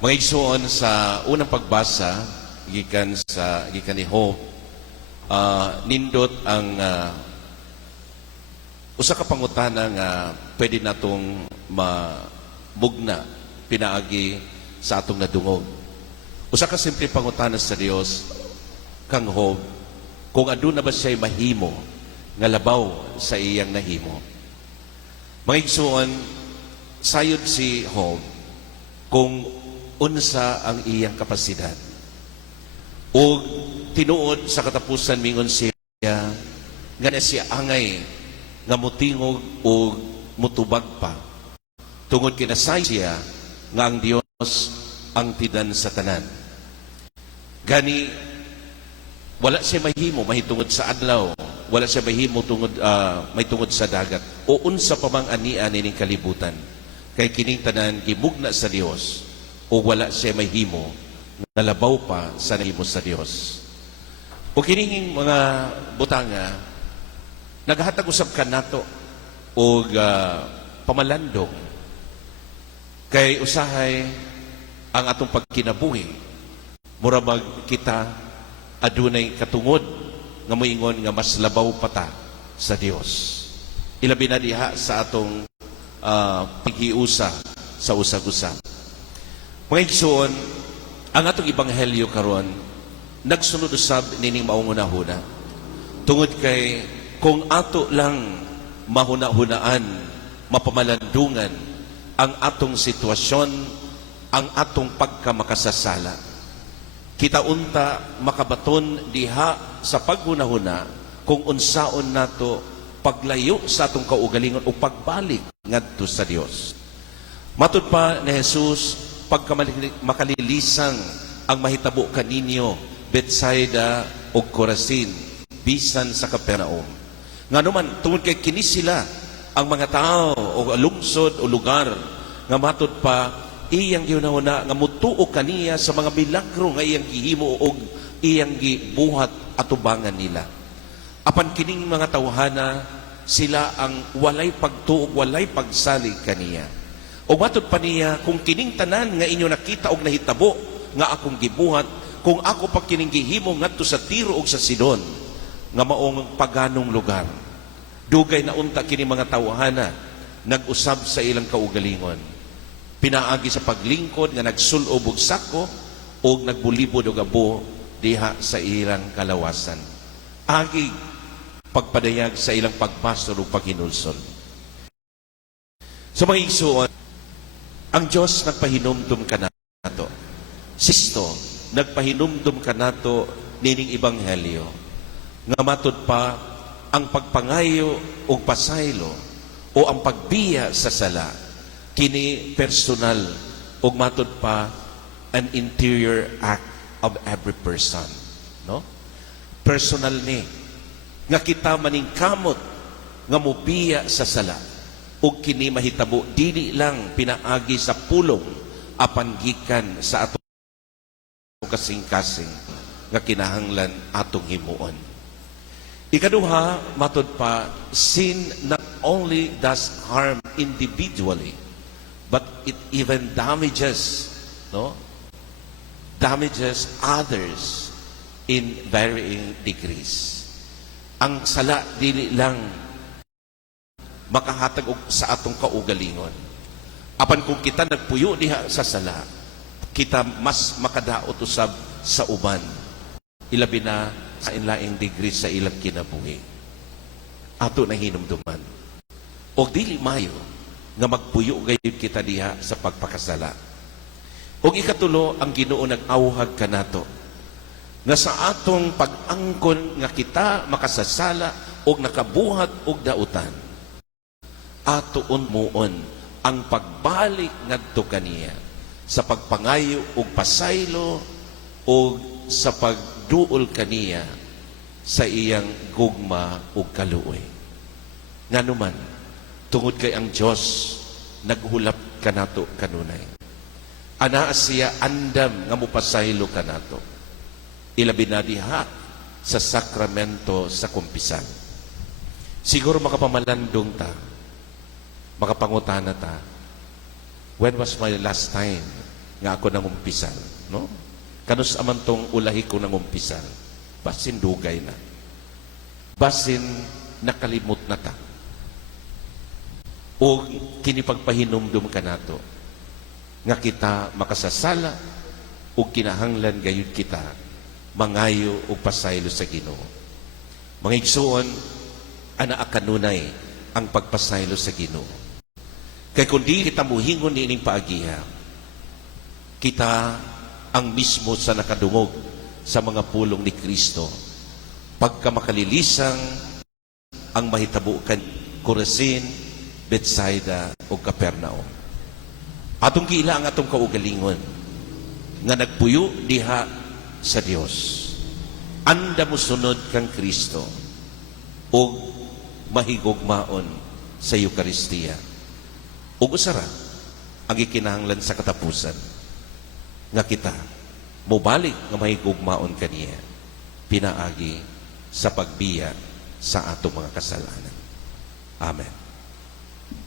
Mga igsoon sa unang pagbasa gikan ni Job, nindot ang usa ka pangutana nga pwede natong mabugna pinaagi sa atong nadungog. Usa ka simple pangutana sa Dios kang Job, kung aduna ba siya mahimo nga labaw sa iyang nahimo. Mga igsoon, sayod si Job kung unsa ang iyang kapasidad. O tinuod sa katapusan mingon siya nga na siya angay nga mutingog o mutubag pa. Tungod kinasay siya nga ang Dios ang tidan sa tanan. Gani wala siya mahimo mahitungod sa adlaw, wala siya mahimo tungod may tungod sa dagat o unsa pa mang ania nining kalibutan. Kay kining tanan gimugna sa Dios o wala siya mahimo nga labaw pa sa nahimo sa Dios. O kining mga butanga naghatag usab kanato og pamalandong kay usahay ang atong pagkinabuhi murabag kita adunay katungod nga moingon nga mas labaw pa ta sa Dios. Ilabi na diha sa atong paghiusa sa usag-usag. Mga igsoon, ang atong ebanghelyo karon nagsunod usab nining maong hunahuna. Tungod kay kung ato lang mahuna-hunaan, mapamalandungan ang atong sitwasyon, ang atong pagkamakasasala, kita unta makabaton diha sa paghunahuna kung unsaon nato paglayo sa atong kaugalingon o pagbalik ngadto sa Dios. Matud pa ni Jesus, pagka makalilisang ang mahitabo kaninyo Bethsaida o Corazin bisan sa Capernaum. Nga naman tungod kay kini sila ang mga tao o lungsod o lugar nga matud pa iyang ginahuna nga mutuo kaniya sa mga milagro nga iyang gihimo o iyang gibuhat atubangan nila. Apan kining mga tawhana sila ang walay pagtuog, walay pagsalig kaniya. O matud pa niya, kung kining tanan nga inyo nakita og nahitabo nga akong gibuhat, kung ako pa kining gihimo ngadto sa Tiro og sa Sidon nga maong paganong lugar, dugay na unta kining mga tawhana nag-usab sa ilang kaugalingon, pinaagi sa paglingkod nga nagsulob og sako o nagbulibod og abo diha sa ilang kalawasan, agi pagpadayag sa ilang pagpastor o paghinulsol. So mga igsoon, ang Diyos nagpahinumdum ka nato. Sisto, nagpahinumdum ka nato nining ebanghelyo. Nga matud pa, ang pagpangayo o pasaylo o ang pagbiya sa sala, kini personal o matud pa, an interior act of every person. No? Personal ni. Nga kita maningkamot nga mubiya sa sala o kini mahitabo dili lang pinaagi sa pulong apan gikan sa atong kasing-kasing nga kinahanglan atong himuon. Ikaduha, matud pa, sin not only does harm individually but it even damages others in varying degrees. Ang sala dili lang makahatag sa atong kaugalingon. Apan kung kita nagpuyo diha sa sala, kita mas makadaot usab sa uban. Ilabi na sa inlaing degree sa ilang kinabuhi. Ato na hinumduman. O dili mayo nga magpuyo gayud kita diha sa pagpakasala. O ikatulo, ang Ginoo nag-awhag kanato nga sa atong pag-angkon nga kita makasasala o nakabuhat og dautan, atoon muon ang pagbalik ngadto kaniya sa pagpangayo og pasaylo o sa pagduol kaniya sa iyang gugma ug kaluoy. Nganuman tungod kay ang Dios naghulap kanato kanunay, ana siya andam nga mupasaylo kanato, ilabi na diha sa sakramento sa kumpisan. Siguro makapamalandong ta, makapangutana ta, when was my last time nga ako nangumpisal, no? Kanus aman tong ulahi ko nangumpisal, basin dugay na, basin nakalimot na ta, o kinipagpahinumdum ka nato, nga kita makasasala, o kinahanglan gayud kita, mangayo o pasaylo sa Ginoo. Mga igsuon, ana akanunay ang pagpasaylo sa Ginoo. Kaya kundi kita muhingon niining paagiha, kita ang mismo sa nakadungog sa mga pulong ni Kristo. Pagka makalilisang ang mahitabukan Corazin, Bethsaida o Capernaum. Atong giila ang atong kaugalingon nga nagpuyo diha sa Dios. Anda mo sunod kang Kristo o mahigugmaon sa Eucharistia. Ug usara ang ikinahanglan sa katapusan nga kita mubalik nga mahigugmaon kaniya pinaagi sa pagbiya sa atong mga kasalanan. Amen.